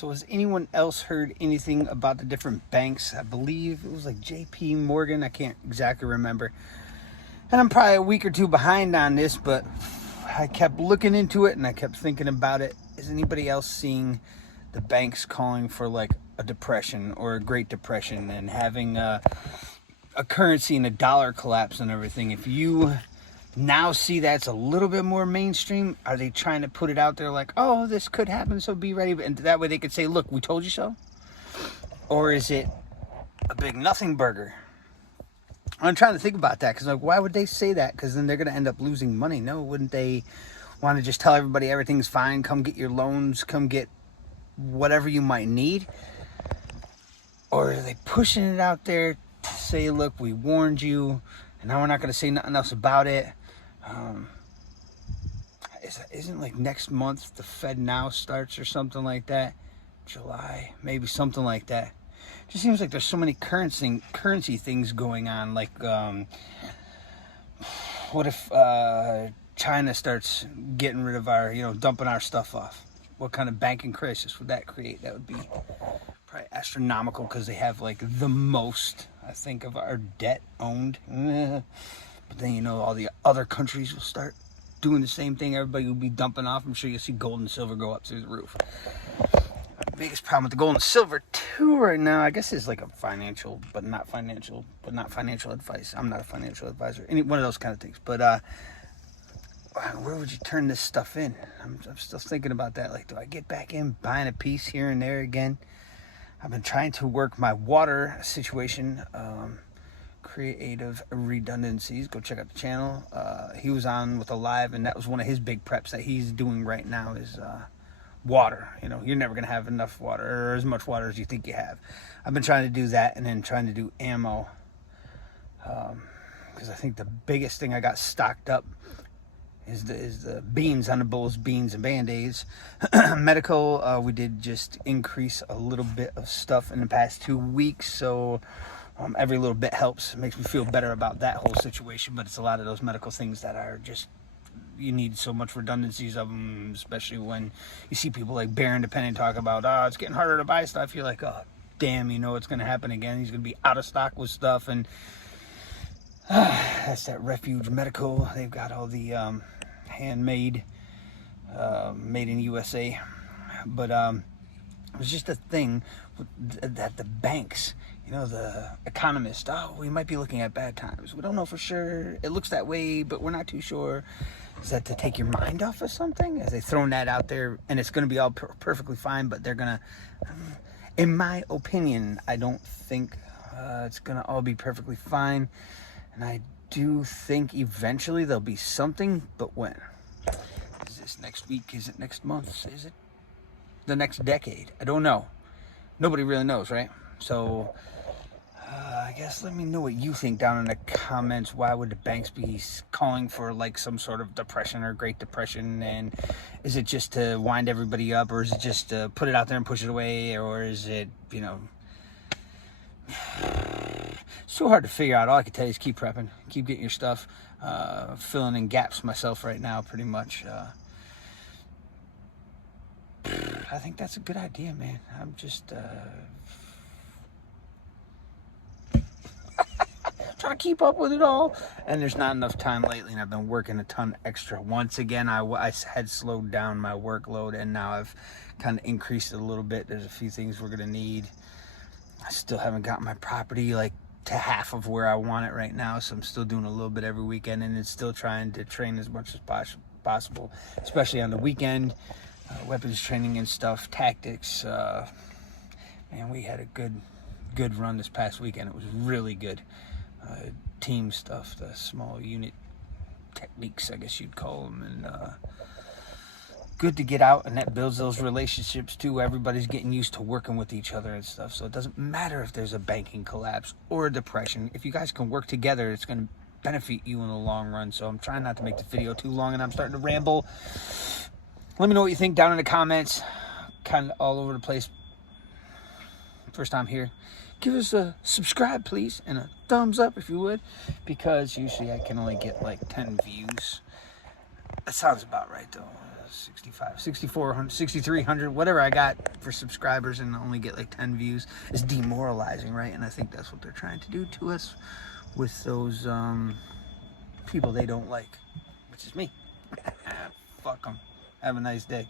So has anyone else heard anything about the different banks? I believe it was like JP Morgan. I can't exactly remember. And I'm probably a week or two behind on this, but I kept looking into it and I kept thinking about it. Is anybody else seeing the banks calling for like a depression or a Great Depression and having a currency and a dollar collapse and everything? If you now see that's a little bit more mainstream, are they trying to put it out there like, oh, this could happen, so be ready, and that way they could say, look, we told you so? Or is it a big nothing burger? I'm trying to think about that, because like, why would they say that? Because then they're going to end up losing money. No, wouldn't they want to just tell everybody everything's fine, come get your loans, come get whatever you might need? Or are they pushing it out there to say, look, we warned you, and now we're not going to say nothing else about it? Isn't like next month the Fed now starts or something like that? July, maybe something like that. It just seems like there's so many currency things going on. Like, what if China starts getting rid of our, dumping our stuff off? What kind of banking crisis would that create? That would be probably astronomical, because they have like the most, I think, of our debt owned. But then, all the other countries will start doing the same thing. Everybody will be dumping off. I'm sure you'll see gold and silver go up through the roof. The biggest problem with the gold and silver too right now, I guess, is like a financial, but not financial advice. I'm not a financial advisor. Any one of those kind of things. But where would you turn this stuff in? I'm still thinking about that. Like, do I get back in buying a piece here and there again? I've been trying to work my water situation. Creative Redundancies. Go check out the channel. He was on with a live, and that was one of his big preps that he's doing right now is water. You're never going to have enough water, or as much water as you think you have. I've been trying to do that, and then trying to do ammo, because I think the biggest thing I got stocked up is the beans on the bulls, beans and band-aids. Medical, we did just increase a little bit of stuff in the past 2 weeks, so every little bit helps. It makes me feel better about that whole situation. But it's a lot of those medical things that are just, you need so much redundancies of them, especially when you see people like Bear Independent talk about, it's getting harder to buy stuff. You're like, oh, damn, it's going to happen again. He's going to be out of stock with stuff. And that's that Refuge Medical. They've got all the handmade, made in USA. But it was just a thing that the banks, the economists, we might be looking at bad times. We don't know for sure. It looks that way, but we're not too sure. Is that to take your mind off of something? As they thrown that out there, and it's going to be all perfectly fine, but they're going to, in my opinion, I don't think it's going to all be perfectly fine. And I do think eventually there'll be something, but when? Is this next week? Is it next month? Is it the next decade? I don't know. Nobody really knows, right? So I guess let me know what you think down in the comments. Why would the banks be calling for like some sort of depression or Great Depression? And is it just to wind everybody up, or is it just to put it out there and push it away? Or is it, so hard to figure out. All I can tell you is keep prepping, keep getting your stuff, filling in gaps myself right now, pretty much. I think that's a good idea, man. I'm just trying to keep up with it all, and there's not enough time lately, and I've been working a ton extra. Once again, I had slowed down my workload, and now I've kind of increased it a little bit. There's a few things we're gonna need. I still haven't got my property like to half of where I want it right now, so I'm still doing a little bit every weekend, and it's still trying to train as much as possible, especially on the weekend. Weapons training and stuff, tactics. Man, we had a good run this past weekend. It was really good. Team stuff, the small unit techniques, I guess you'd call them, and good to get out, and that builds those relationships too. Everybody's getting used to working with each other and stuff, so it doesn't matter if there's a banking collapse or a depression. If you guys can work together, it's going to benefit you in the long run. So I'm trying not to make the video too long, and I'm starting to ramble. Let me know what you think down in the comments. Kind of all over the place. First time here, give us a subscribe, please, and a thumbs up if you would, because usually I can only get like 10 views. That sounds about right, though. 65, 6,400, 6,300, whatever I got for subscribers, and only get like 10 views is demoralizing, right? And I think that's what they're trying to do to us with those people they don't like, which is me. Fuck them. Have a nice day.